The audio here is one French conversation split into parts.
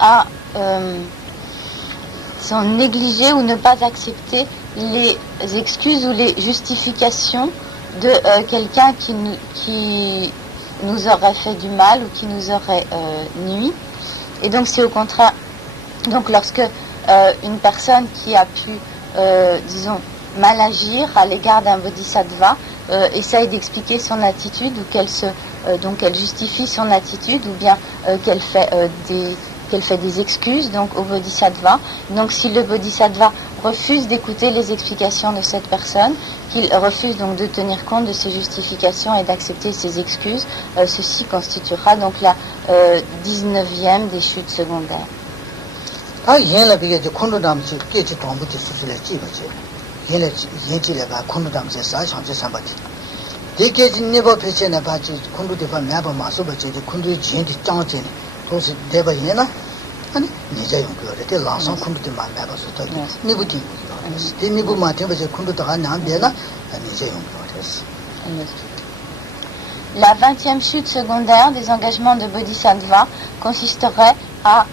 à sans négliger ou ne pas accepter les excuses ou les justifications de quelqu'un qui nous aurait fait du mal ou qui nous aurait nui. Et donc c'est au contraire, donc lorsque une personne qui a pu, disons, mal agir à l'égard d'un bodhisattva essaye d'expliquer son attitude ou donc elle justifie son attitude ou bien qu'elle fait des excuses donc au bodhisattva. Donc si le bodhisattva refuse d'écouter les explications de cette personne, qu'il refuse donc de tenir compte de ses justifications et d'accepter ses excuses, ceci constituera donc la 19e des chutes secondaires. La 20e chute secondaire des engagements de bodhisattva consisterait à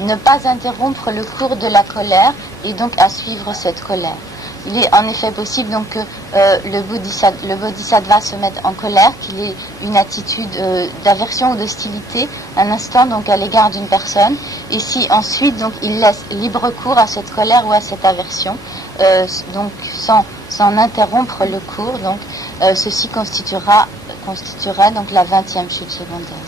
ne pas interrompre le cours de la colère et donc à suivre cette colère. Il est en effet possible donc que le bodhisattva se mette en colère, qu'il ait une attitude d'aversion ou d'hostilité un instant donc à l'égard d'une personne, et si ensuite donc il laisse libre cours à cette colère ou à cette aversion, donc sans interrompre le cours, donc ceci constituerait donc la 20e chute secondaire.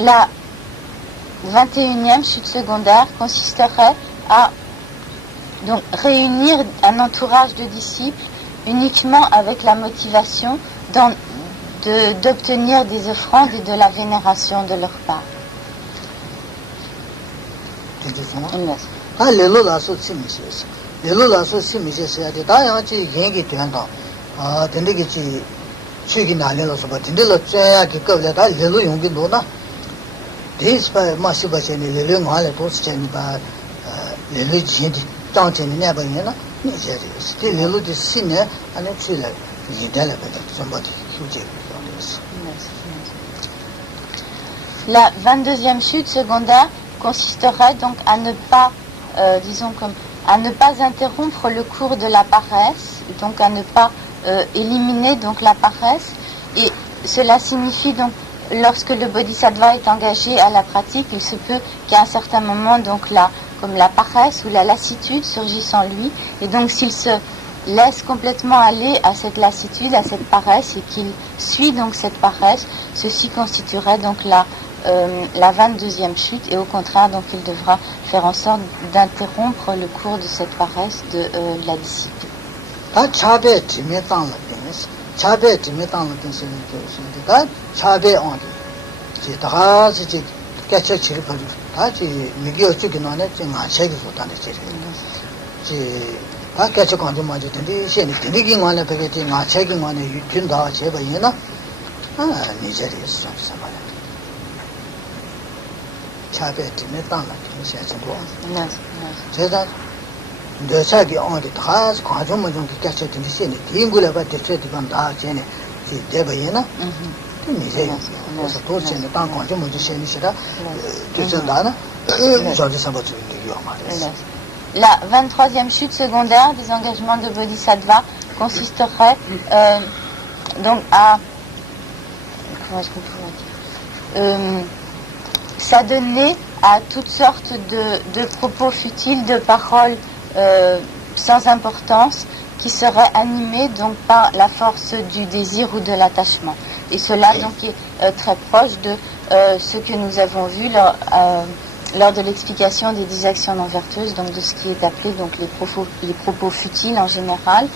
La 21e chute secondaire consisterait à donc réunir un entourage de disciples uniquement avec la motivation d'obtenir des offrandes et de la vénération de leur part. La 22e chute secondaire consisterait donc à ne pas, à ne pas interrompre le cours de la paresse, donc à ne pas éliminer donc la paresse, et cela signifie donc lorsque le bodhisattva est engagé à la pratique, il se peut qu'à un certain moment donc comme la paresse ou la lassitude surgisse en lui, et donc s'il se laisse complètement aller à cette lassitude, à cette paresse, et qu'il suit donc cette paresse, ceci constituerait donc la 22e chute, et au contraire donc il devra faire en sorte d'interrompre le cours de cette paresse de la discipline. La 23e chute secondaire des engagements de bodhisattva consisterait donc à s'adonner à toutes sortes de propos futiles, de paroles sans importance, qui seraient animés donc par la force du désir ou de l'attachement. Et cela donc est très proche de ce que nous avons vu lors de l'explication des 10 actions non vertueuses, donc de ce qui est appelé donc les propos futiles en général.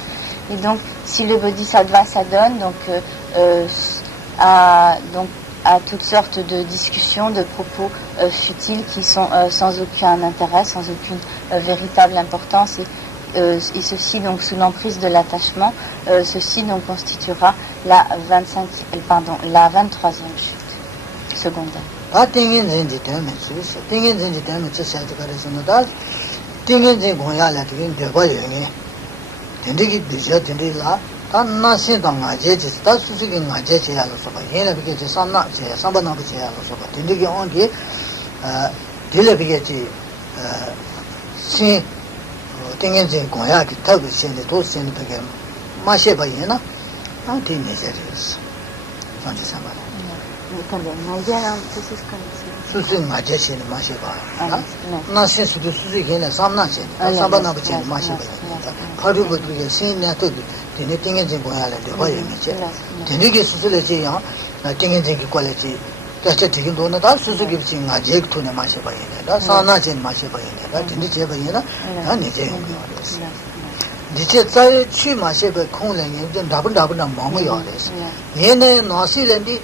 Et donc si le bodhisattva s'adonne à toutes sortes de discussions, de propos futiles qui sont sans aucun intérêt, sans aucune véritable importance, et et ceci donc sous l'emprise de l'attachement, ceci donc constituera la 23e chute secondaire. 땡겐제 고야기 타고 신데 도스는 되게 마셔 봐야나 아 되네저스 산지 삼아 Attendez, Nadia, c'est ce qu'on dit. 수수 마제시는 마셔 봐 나신 수도 수수기는 삼나시 삼바나 붙이 마셔 봐 바로 그게 신나도 되네 땡겐제 고야래 봐야겠지 되게 수술이지요 땡겐제 퀄리티 자체 되게 돈다 수수기 붙이 마제 돈에 마셔 봐야다 산나시 마셔 봐야다 되게 제 봐야나 난 이제 dice sai chi ma she be khong le yin den da bu na ma mo yo de ne ne no si len di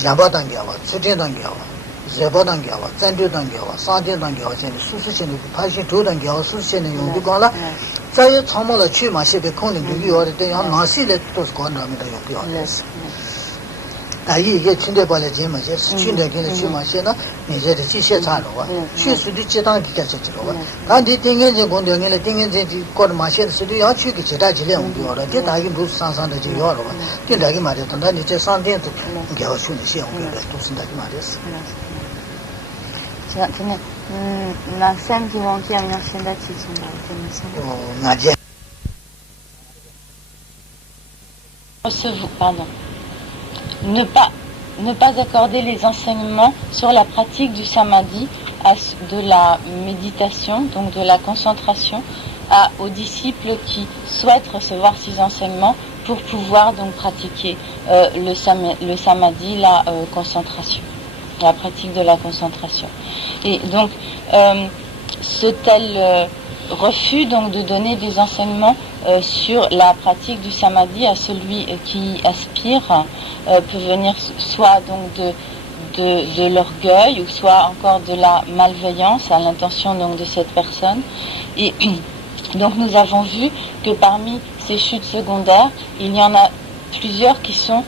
ya ba dang ya ba chu den dang ya ba ze ba dang ya ba zan de dang ya ba sa den dang ya ba chen su su chen de pa shi du dang ya su chen de yong de gong la sai chang mo le chi ma she be khong le yu yo de ya na si le to ko na mi da yo yo 아 이게 춘대 발에 제마 제 춘대 게는 주마시나 이제 지시 차로와 추수도 지당 기가지로와 간디 땡겐제 공동에는 땡겐제 거를 마셔도 수도 야 추기 지다 지려 온도라 대다기 무슨 상상도 지요라 대다기 말이야 나 이제 상대도 겨우 쉬는 시험 그래 또 쓴다기 말이었어 자 그냥 la scène qui manquait à l'ancienne date c'est son 나제 pardon. Ne pas accorder les enseignements sur la pratique du samadhi, de la méditation, donc de la concentration, aux disciples qui souhaitent recevoir ces enseignements pour pouvoir donc pratiquer le samadhi, la concentration, la pratique de la concentration. Et donc ce tel refus donc de donner des enseignements sur la pratique du samadhi à celui qui aspire peut venir soit donc de l'orgueil ou soit encore de la malveillance à l'intention donc de cette personne. Et donc nous avons vu que parmi ces chutes secondaires, il y en a plusieurs qui sont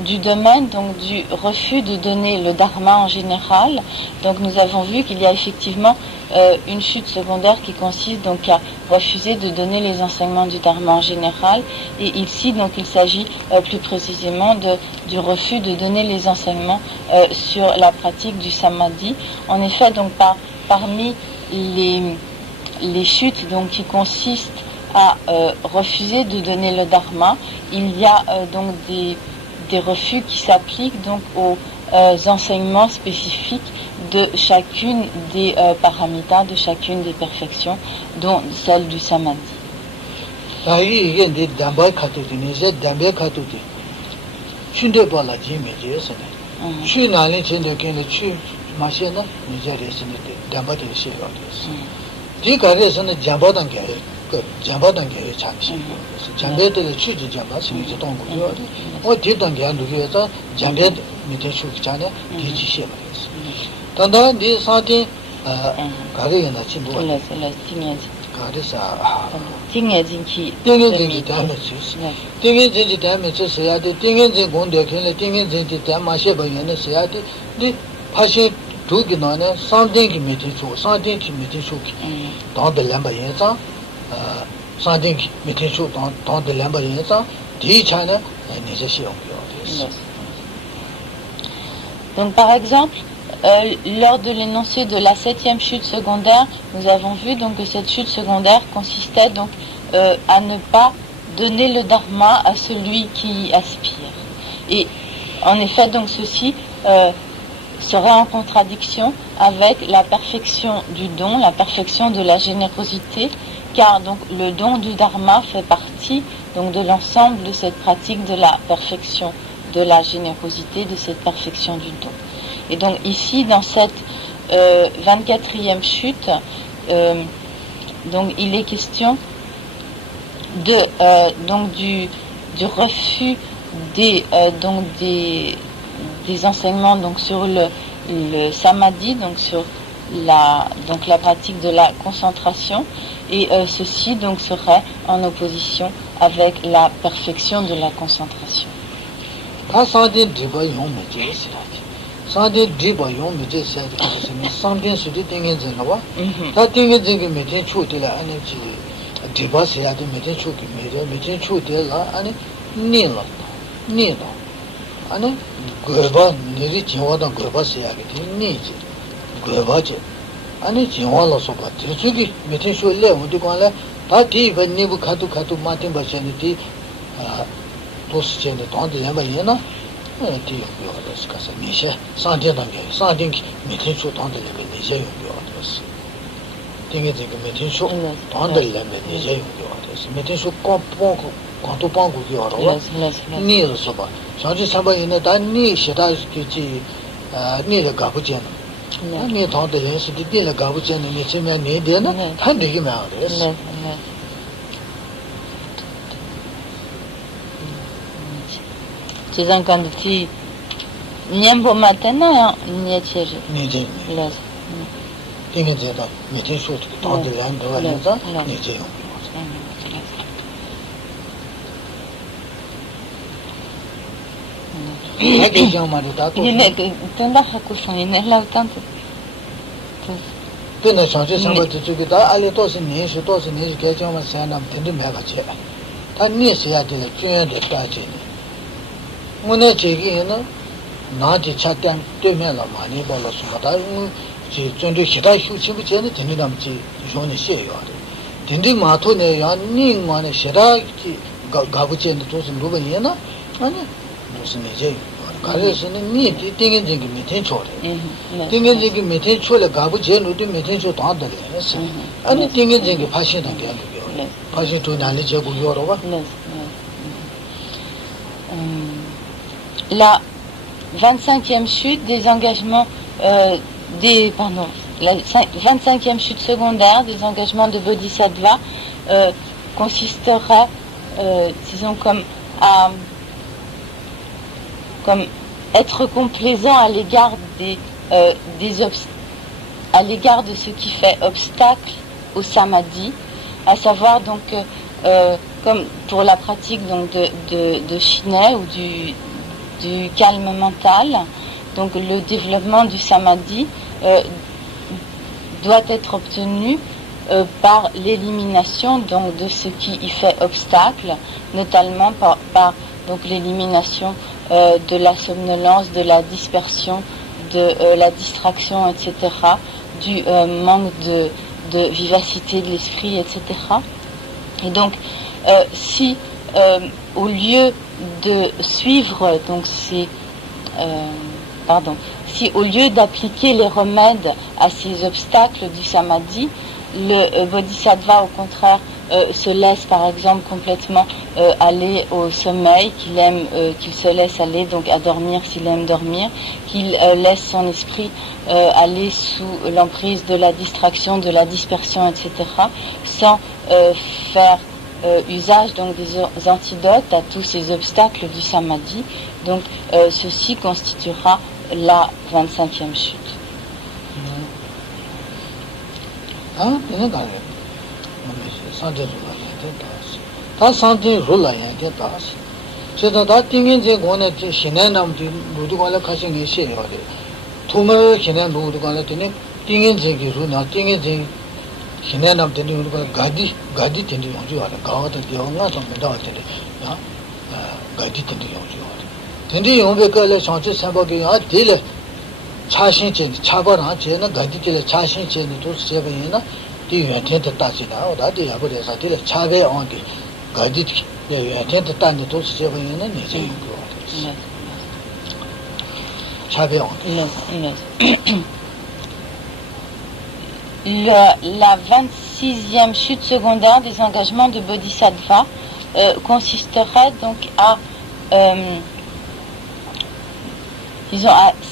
du domaine donc du refus de donner le dharma en général. Donc nous avons vu qu'il y a effectivement une chute secondaire qui consiste donc à refuser de donner les enseignements du dharma en général, et ici donc il s'agit plus précisément du refus de donner les enseignements sur la pratique du samadhi. En effet donc parmi les chutes donc qui consistent à refuser de donner le dharma, il y a donc des refus qui s'appliquent donc aux enseignements spécifiques de chacune des paramitas, de chacune des perfections, dont celle du samadhi. Donc par exemple, lors de l'énoncé de la 7e chute secondaire, nous avons vu donc que cette chute secondaire consistait donc à ne pas donner le dharma à celui qui aspire. Et en effet donc ceci serait en contradiction avec la perfection du don, la perfection de la générosité, car donc le don du dharma fait partie donc de l'ensemble de cette pratique de la perfection de la générosité, de cette perfection du don. Et donc ici dans cette 24e chute, donc il est question donc du refus des enseignements donc sur le samadhi, donc sur la pratique de la concentration, Et ceci donc serait en opposition avec la perfection de la concentration. 아니 지원을 소바 저기 메테 쇼래 어디 관래 다디 번니부 카투 마틴 버전이디 도스제네 돈데 야마이나 디 요요스 가서 미셰 산데단게 산딩 메테 쇼 돈데 레베니제 요요스 띵게제 메테 쇼 돈데 레베니제 요요스 메테 쇼 꼼뽕고 관도 방고 요로 니르 소바 저지 사바이네 단니 시다스키지 니르 가부제나你当的人是的，别了搞不清你前面你的呢，很这个蛮好的是。ci sono quando ti niembo matena ne c'eri. Ne c'eri. Tinga zeta, mi ti su tu tanto yan da ne za, ne c'eri. Che chiama di dato? Ne tenda hakusho ne la tanto. Pena sanche samba tu che da alle tosi ne che chiama sana tende me ga che. Ta ne se ya de jun de da che ne. Mo ne che gi ne na de cha dan dui mian la ma ni ba lo su ma da ji zhen de xi dai shu qi bu jian de tende nam ji yo ne xie yo de. Tende ma to ne ya ni ma ne xi da ji ga bu jian de to sin lu ben ye na. Ani 무슨 이제 가르치는 니 띵인진기 밑에 초래 띵인진기 밑에 초래 가부 제노도 밑에 초 다들 했어 아니 띵인진기 파시는 게 아니고요 파시 돈 안에 제고 요러봐 la 25e chute des engagements la 25e chute secondaire des engagements de Bodhisattva consistera disons comme être complaisant à l'égard à l'égard de ce qui fait obstacle au samadhi, à savoir donc comme pour la pratique donc de Shinai ou du calme mental, donc le développement du samadhi doit être obtenu par l'élimination donc de ce qui y fait obstacle, notamment par donc l'élimination de la somnolence, de la dispersion, de la distraction, etc., du manque de vivacité de l'esprit, etc. Et donc, si au lieu de suivre donc si au lieu d'appliquer les remèdes à ces obstacles du samadhi, le bodhisattva au contraire se laisse par exemple complètement aller au sommeil, qu'il se laisse aller donc à dormir s'il aime dormir, qu'il laisse son esprit aller sous l'emprise de la distraction, de la dispersion, etc., sans faire usage donc des antidotes à tous ces obstacles du samadhi. Donc ceci constituera la 25e chute. 다 산데 롤라야 됐다시 저도 다 띵인제 고네 신내남도 모두 관련 가신 게 있어요. 도매 신내 모두 관련 되네 띵인제기 루나 띵인제 신내남들이 우리가 가디 된지 용주 알아. 가와도 영화 좀 된다 되네. 가디 된지 용주 알아. 된지 용백을 상체 사박이 딜 차신제 차바나 제는 가디들 차신제는 도 세배이나 뒤에한테 따지나 어디 야버려서 딜 차배 온디 가디 뒤에한테 따는 도 세배이나 내제 이거 차배 온디 La 26e chute secondaire des engagements de Bodhisattva consisterait donc à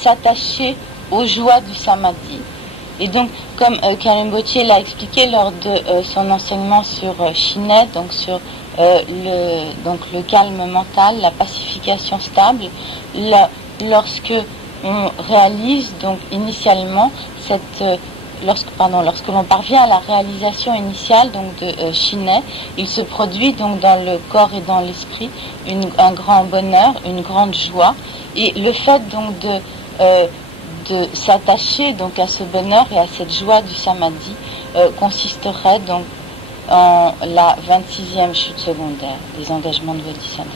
s'attacher aux joies du samadhi. Et donc, comme Karimboche l'a expliqué lors de son enseignement sur Shinai, donc sur le calme mental, la pacification stable, lorsque on réalise donc initialement lorsque l'on parvient à la réalisation initiale donc de Shiné, il se produit donc dans le corps et dans l'esprit un grand bonheur, une grande joie, et le fait donc de s'attacher donc à ce bonheur et à cette joie du samadhi consisterait donc en la 26e chute secondaire des engagements de Bodhisattva.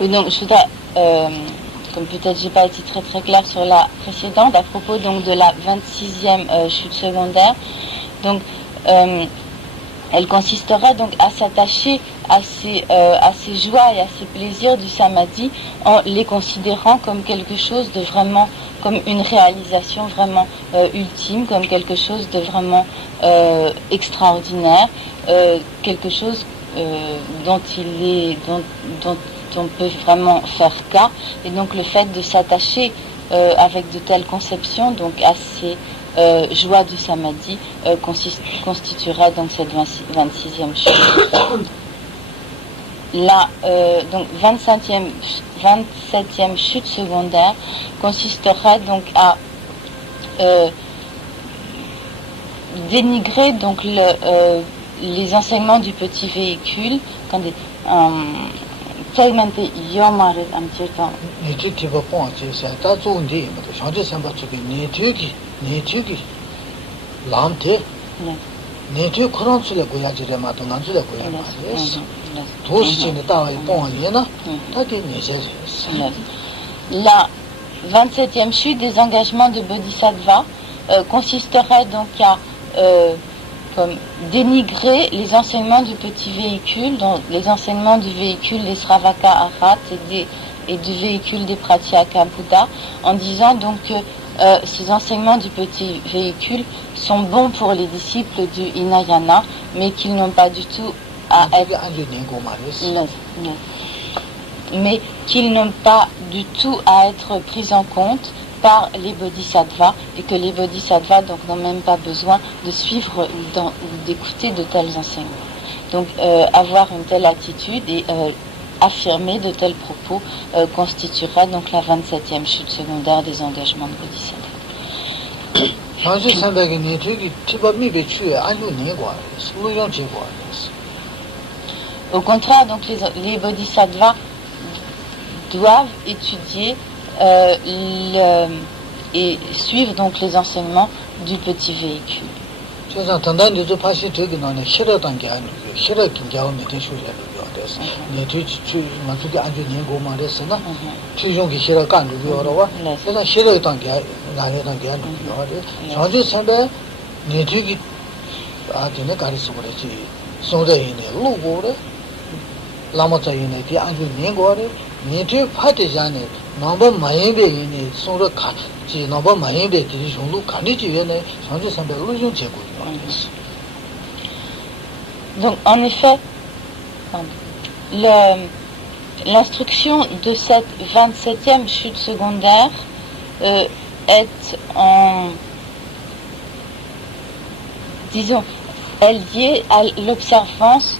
Donc je voudrais, comme peut-être j'ai pas été très très clair sur la précédente, à propos donc de la 26e chute secondaire, donc elle consisterait donc à s'attacher à ces joies et à ces plaisirs du samadhi en les considérant comme quelque chose de vraiment, comme une réalisation vraiment ultime, comme quelque chose de vraiment extraordinaire, quelque chose dont on peut vraiment faire cas, et donc le fait de s'attacher avec de telles conceptions donc à ces joie du samadhi constituerait donc cette 26e chute. La donc 27e chute secondaire consisterait donc à dénigrer donc les enseignements du petit véhicule. La 27e chute des engagements de Bodhisattva consisterait donc à comme dénigrer les enseignements du petit véhicule, donc les enseignements du véhicule des Sravaka Arhat et du véhicule des Pratyeka Buddha, en disant donc que ces enseignements du petit véhicule sont bons pour les disciples du Hinayana, mais qu'ils n'ont pas du tout à être pris en compte par les bodhisattvas, et que les bodhisattvas donc n'ont même pas besoin de suivre ou d'écouter de tels enseignements. Donc avoir une telle attitude et affirmer de tels propos constituera donc la 27e chute secondaire des engagements de bodhisattva. Au contraire, donc les bodhisattvas doivent étudier et suivre donc les enseignements du petit véhicule. Donc en effet, l'instruction de cette 27e chute secondaire est elle liée à l'observance,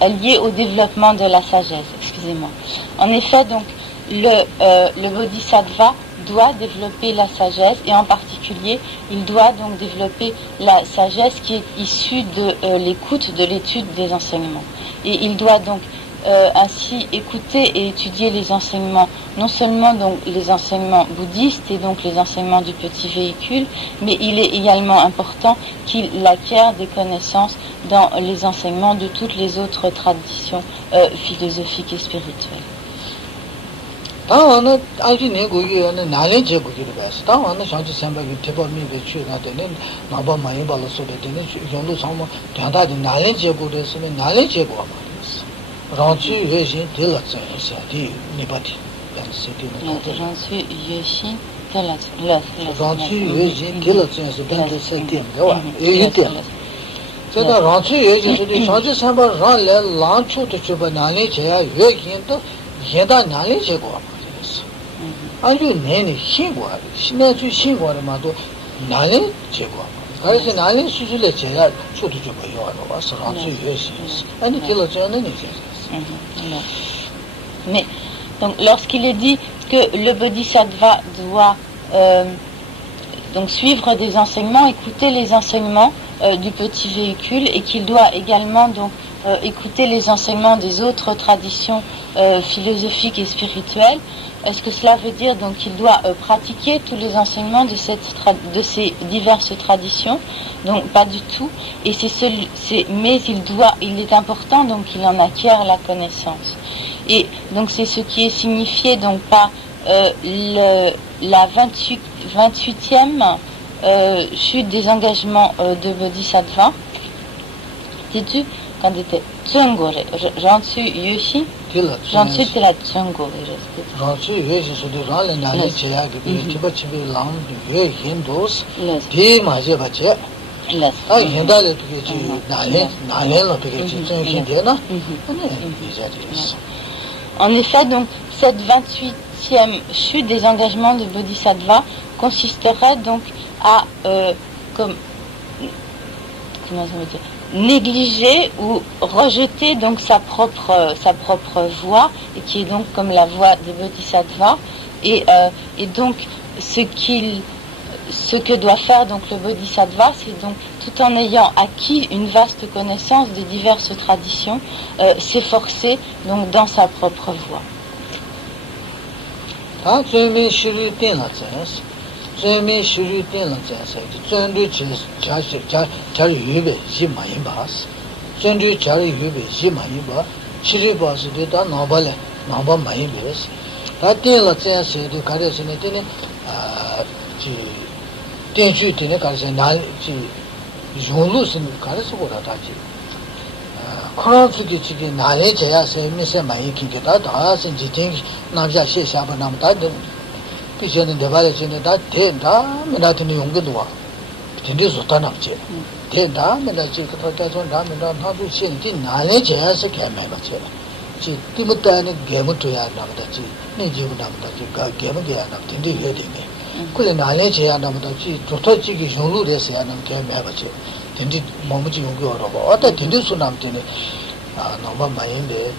elle est liée au développement de la sagesse, excusez-moi. En effet, donc, le bodhisattva doit développer la sagesse, et en particulier, il doit donc développer la sagesse qui est issue de l'écoute, de l'étude des enseignements. Et il doit donc ainsi écouter et étudier les enseignements, non seulement donc les enseignements bouddhistes et donc les enseignements du petit véhicule, mais il est également important qu'il acquiert des connaissances dans les enseignements de toutes les autres traditions philosophiques et spirituelles. Mais donc lorsqu'il est dit que le bodhisattva doit donc suivre des enseignements, écouter les enseignements du petit véhicule et qu'il doit également donc écouter les enseignements des autres traditions philosophiques et spirituelles, est-ce que cela veut dire donc qu'il doit pratiquer tous les enseignements de ces diverses traditions? Donc pas du tout. Et mais il est important donc qu'il en acquiert la connaissance. Et donc c'est ce qui est signifié donc par la 28e chute des engagements de Bodhisattva. Sais-tu quand il était Tsungo, Jansu Yushi, Jansu te la Tsungo, Jansu Yushi, c'est de gens les nalés chéa qui tiba chibi lam yue hindos, di maje bache. Ah, hinda le piqué nalé le piqué Tsungo dena. En effet, donc cette 28e chute des engagements de Bodhisattva consisterait donc à comment ça veut dire, négliger ou rejeter donc sa propre voie, et qui est donc comme la voie des bodhisattvas, et donc ce que doit faire donc le bodhisattva, c'est donc tout en ayant acquis une vaste connaissance des diverses traditions, s'efforcer donc dans sa propre voie. Zemi shuru ten la zensai, zendru chari yube ji ma yin bas, zendru chari yube ji ma yin ba, chiri bas de da namba ma yin bes. Da ten la zensai de kare se ne tene, ten shu tene kare se na yonglu se kare se gora da ji. Koran tsuki chiki na yin chaya se mi se ma yin kinki da da se ji tenki nabja she shaba nam da de. 피전에 대발에 전에 다 된다 메나트니 용기도와 된디서 다납지 된다 메나지 그터다서 나면다 나도 신디 나래 제야서 개매가지 지 띠무다는 개무도야 나보다지 네 지구 나보다지 가 개무도야 나 된디 해되네 그래 나래 제야 나보다지 좋다지기 용루래서야 나 개매가지 된디 뭐무지 용기 얻어봐 어때 된디서 남되네 아 너무 많이인데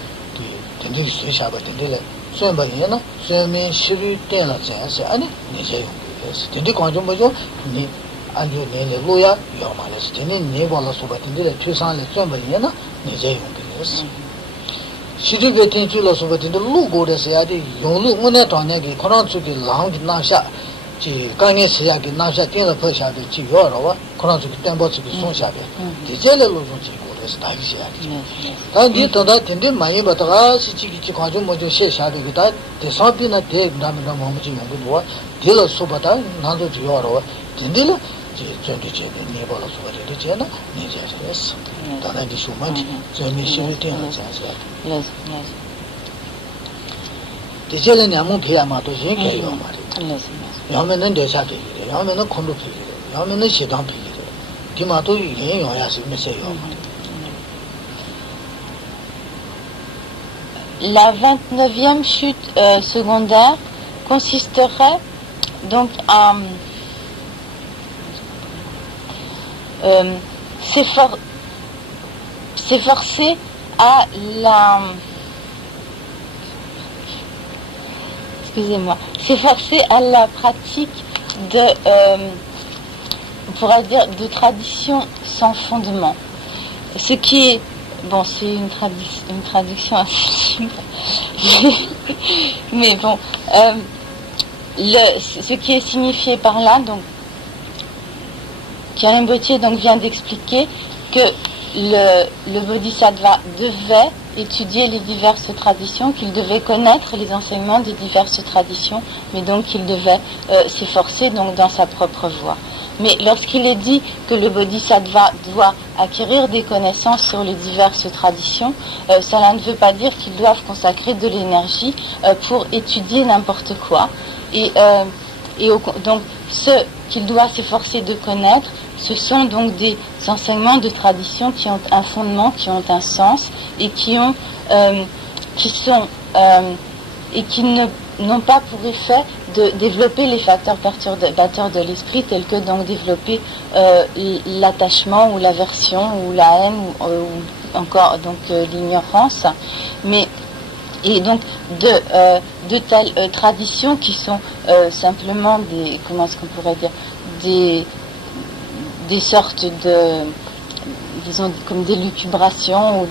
된디 쇠샤바 된디래 선바이나 선미 시리 때라 자세 아니 니제 용기스 근데 관좀 뭐죠 니 안주 내내 로야 요마레스 되니 네발로 소바틴데 최상의 선바이나 니제 용기스 시리베 텐줄로 소바틴데 루고레스야디 용루 문에 돈내기 코란츠기 라운드 나샤 지 강에 시야기 나샤 때라 퍼샤데 지 요러와 코란츠기 템버츠기 손샤데 디젤로 좀지 단지 더다 텐데 많이 받다가 시치기 과정 뭐죠 셰샤되기다 대사비나 대남나 뭐지 용도와 딜러 소바다 나도 지어로 텐데로 제 전기제 네벌로 소바데 제나 네제스 다다디 소마지 제미 시리티나 자세 디젤은 아무 피야마도 신게요 말이 야면은 대사게 야면은 콘도 피게 야면은 시당 피게 디마도 이게 요야시 메세요 말이 La 29e chute secondaire consisterait donc à s'efforcer à s'efforcer à la pratique de, on pourrait dire, de traditions sans fondement. Ce qui est bon, c'est une traduction assez libre. Mais bon, ce qui est signifié par là, donc, Karen Bottier donc vient d'expliquer que le Bodhisattva devait étudier les diverses traditions, qu'il devait connaître les enseignements des diverses traditions, mais donc qu'il devait s'efforcer donc dans sa propre voie. Mais lorsqu'il est dit que le Bodhisattva doit acquérir des connaissances sur les diverses traditions, cela ne veut pas dire qu'ils doivent consacrer de l'énergie pour étudier n'importe quoi. Donc ce qu'il doit s'efforcer de connaître, ce sont donc des enseignements de tradition qui ont un fondement, qui ont un sens et qui n'ont pas pour effet de développer les facteurs perturbateurs de l'esprit, tels que donc développer l'attachement ou l'aversion ou la haine ou encore donc l'ignorance, et donc de telles traditions qui sont simplement des, comment est-ce qu'on pourrait dire, des sortes de, disons, comme des lucubrations ou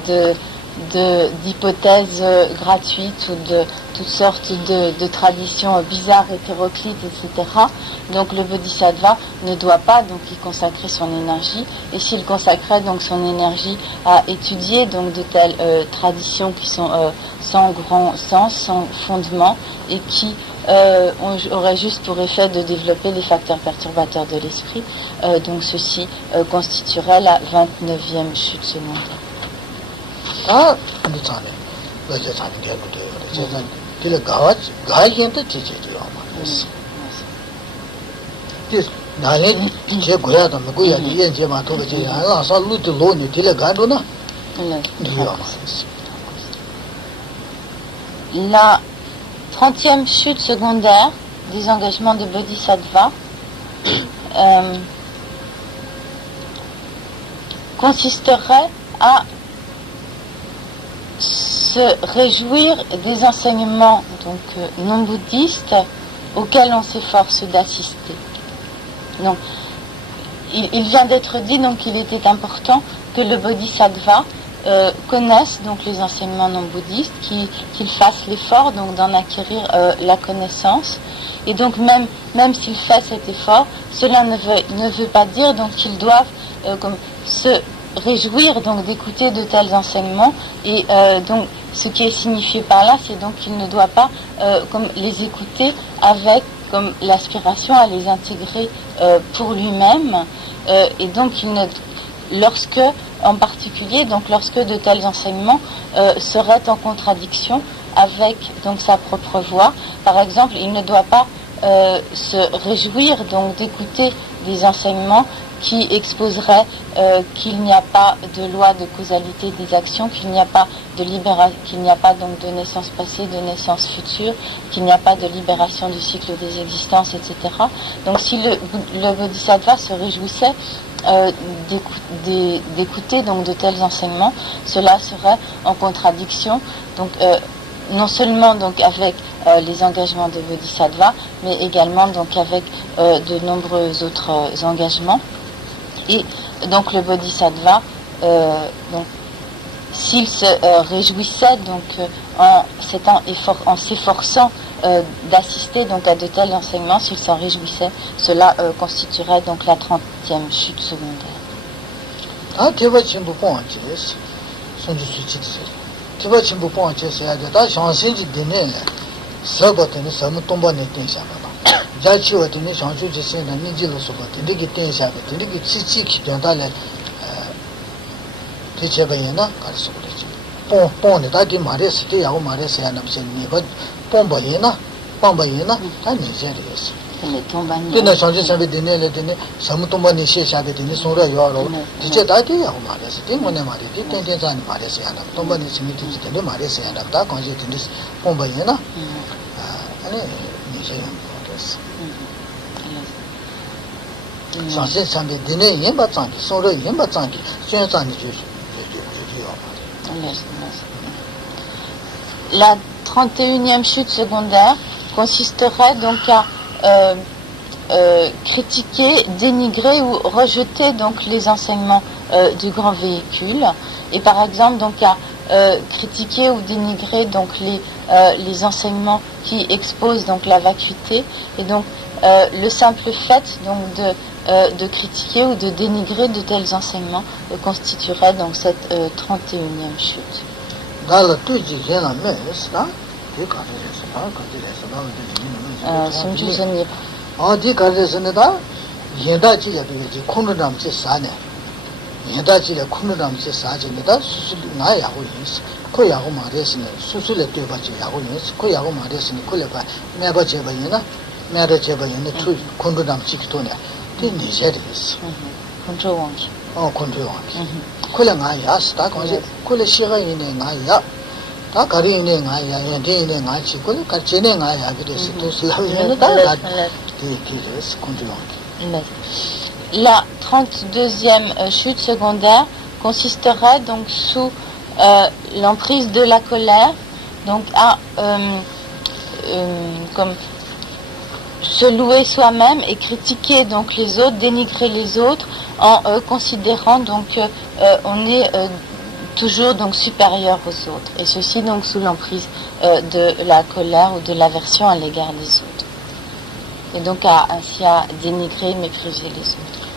d'hypothèses gratuites ou de toutes sortes de traditions bizarres, hétéroclites, etc. Donc le Bodhisattva ne doit pas donc y consacrer son énergie, et s'il consacrait donc son énergie à étudier donc de telles traditions qui sont sans grand sens, sans fondement, et qui aurait juste pour effet de développer les facteurs perturbateurs de l'esprit, donc ceci constituerait la 29e chute secondaire. La 30e chute secondaire des engagements de Bodhisattva consisterait à se réjouir des enseignements donc non bouddhistes auxquels on s'efforce d'assister. Donc, il vient d'être dit donc qu'il était important que le Bodhisattva connaisse donc les enseignements non bouddhistes, qu'il fasse l'effort donc d'en acquérir la connaissance, et donc même s'il fait cet effort, cela ne veut pas dire donc qu'ils doivent comme se réjouir donc d'écouter de tels enseignements, et donc ce qui est signifié par là, c'est donc qu'il ne doit pas comme les écouter avec comme l'aspiration à les intégrer pour lui-même, et donc lorsque en particulier donc lorsque de tels enseignements seraient en contradiction avec donc sa propre voie. Par exemple, il ne doit pas se réjouir donc d'écouter des enseignements qui exposerait qu'il n'y a pas de loi de causalité des actions, qu'il n'y a pas de qu'il n'y a pas donc de naissance passée, de naissance future, qu'il n'y a pas de libération du cycle des existences, etc. Donc si le Bodhisattva se réjouissait d'écouter donc de tels enseignements, cela serait en contradiction donc non seulement donc avec les engagements de Bodhisattva, mais également donc avec de nombreux autres engagements. Et donc le Bodhisattva, donc s'il se réjouissait donc en s'efforçant d'assister donc à de tels enseignements, s'il s'en réjouissait, cela constituerait donc la 30e chute secondaire. La 31e chute secondaire consisterait donc à critiquer, dénigrer ou rejeter donc les enseignements du grand véhicule, et par exemple donc à critiquer ou dénigrer donc les enseignements qui exposent donc la vacuité, et donc le simple fait donc de critiquer ou de dénigrer de tels enseignements constituerait donc cette 31e chute. La 32e chute secondaire consisterait donc sous l'emprise de la colère, donc à comme se louer soi-même et critiquer donc les autres, dénigrer les autres en considérant donc on est toujours donc supérieur aux autres, et ceci donc sous l'emprise de la colère ou de l'aversion à l'égard des autres, et donc ainsi à dénigrer, mépriser les autres.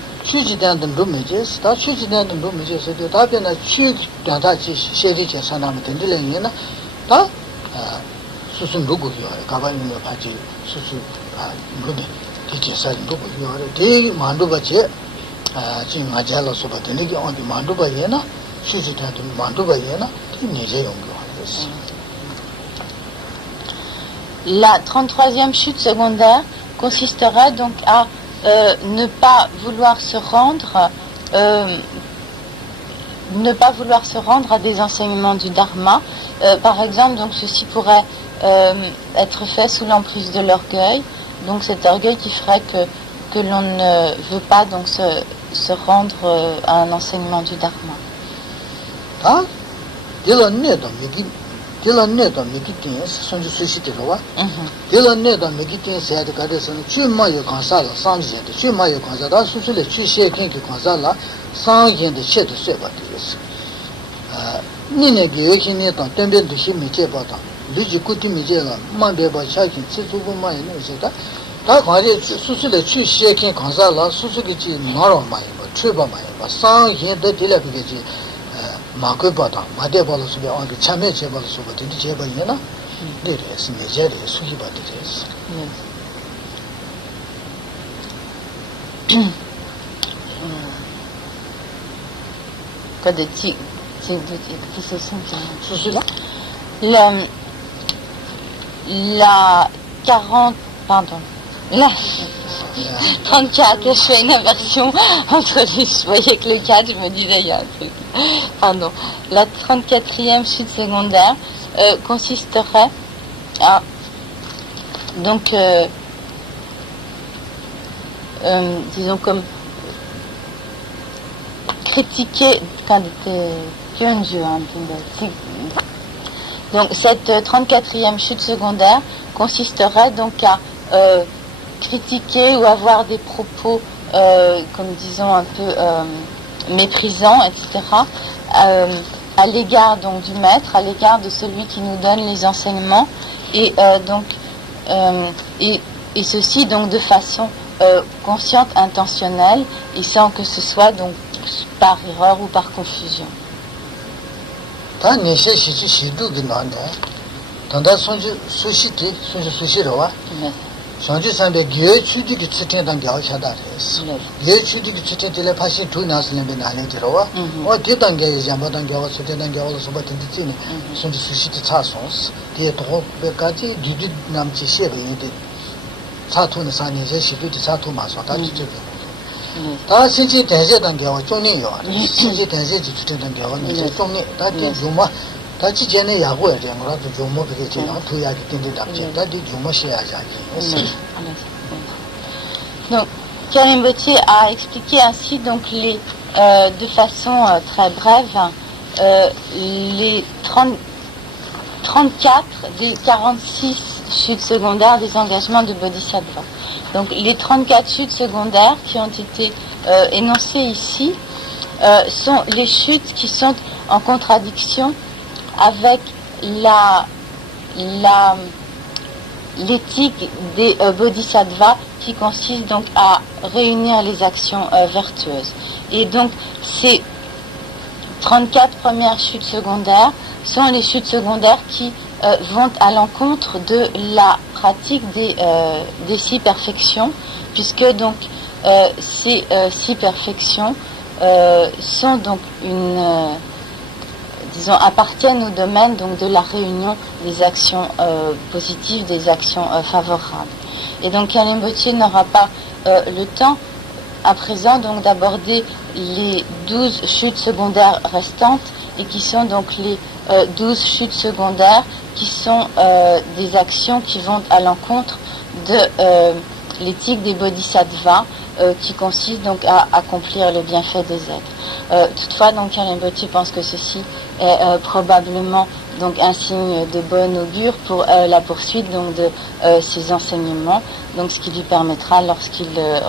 La 33e chute secondaire consisterait donc à ne pas vouloir se rendre à des enseignements du Dharma. Par exemple, donc ceci pourrait être fait sous l'emprise de l'orgueil, donc cet orgueil qui ferait que l'on ne veut pas donc se rendre à un enseignement du Dharma. La 40, pardon, la 34, je fais une inversion entre les, je voyais que le 4, je me disais il y a un truc, pardon, la 34e chute secondaire consisterait à donc disons comme critiquer quand donc cette 34e chute secondaire consisterait donc à critiquer ou avoir des propos comme disons un peu méprisants, etc., à l'égard donc du maître, à l'égard de celui qui nous donne les enseignements, et donc et ceci donc de façon consciente, intentionnelle, et sans que ce soit donc par erreur ou par confusion. Donc, Karimbotier a expliqué ainsi donc les, de façon très brève les 34 des 46 chutes secondaires des engagements de Bodhisattva. Donc les 34 chutes secondaires qui ont été énoncées ici sont les chutes qui sont en contradiction avec l'éthique des bodhisattvas qui consiste donc à réunir les actions vertueuses. Et donc ces 34 premières chutes secondaires sont les chutes secondaires qui vont à l'encontre de la pratique des 6 perfections, puisque donc ces 6 perfections sont donc appartiennent au domaine donc de la réunion des actions positives, des actions favorables. Et donc Khyalin Bötché n'aura pas le temps à présent donc d'aborder les 12 chutes secondaires restantes, et qui sont donc les 12 chutes secondaires qui sont des actions qui vont à l'encontre de l'éthique des bodhisattvas, qui consiste donc à accomplir le bienfait des êtres. Toutefois, donc Khyalin Bötché pense que ceci est probablement donc un signe de bon augure pour la poursuite donc de ses enseignements, donc ce qui lui permettra, lorsqu'il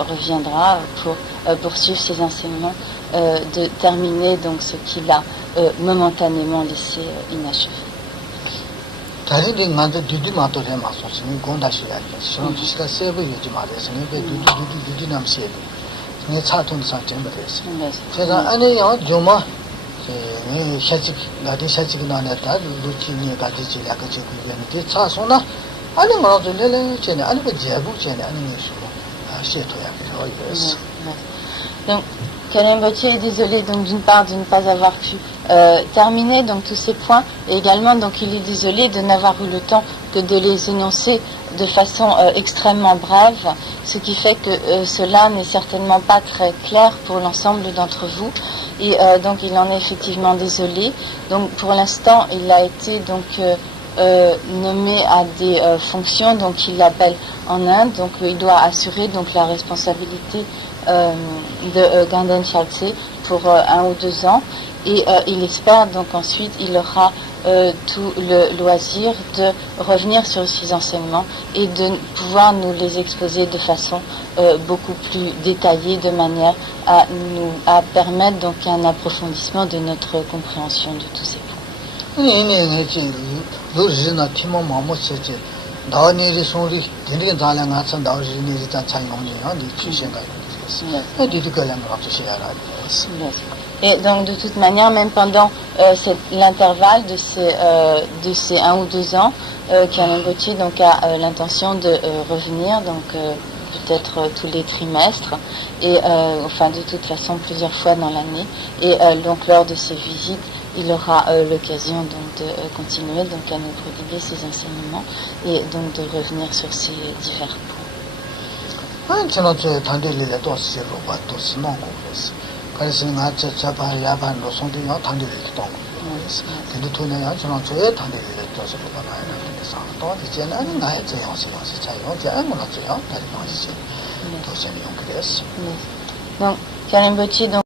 reviendra pour poursuivre ses enseignements, de terminer donc ce qu'il a momentanément laissé inachevé. Donc Khyalin Bötché est désolé donc d'une part de ne pas avoir pu terminer donc tous ces points, et également donc il est désolé de n'avoir eu le temps que de les énoncer de façon extrêmement brève, ce qui fait que cela n'est certainement pas très clair pour l'ensemble d'entre vous, et donc il en est effectivement désolé. Donc pour l'instant il a été donc nommé à des fonctions donc qu'il appelle en Inde, donc il doit assurer donc la responsabilité de Ganden Chaltse pour 1 ou 2 ans, et il espère donc ensuite il aura tout le loisir de revenir sur ces enseignements et de pouvoir nous les exposer de façon beaucoup plus détaillée, de manière à permettre donc un approfondissement de notre compréhension de tous ces points. Et donc de toute manière, même pendant l'intervalle de ces 1 ou 2 ans, Khyalin Bötché donc a l'intention de revenir, donc peut-être tous les trimestres, et enfin de toute façon plusieurs fois dans l'année, et donc lors de ces visites il aura l'occasion donc de continuer donc à nous prodiguer ses enseignements, et donc de revenir sur ces divers points. Donc Khyalin Bötché donc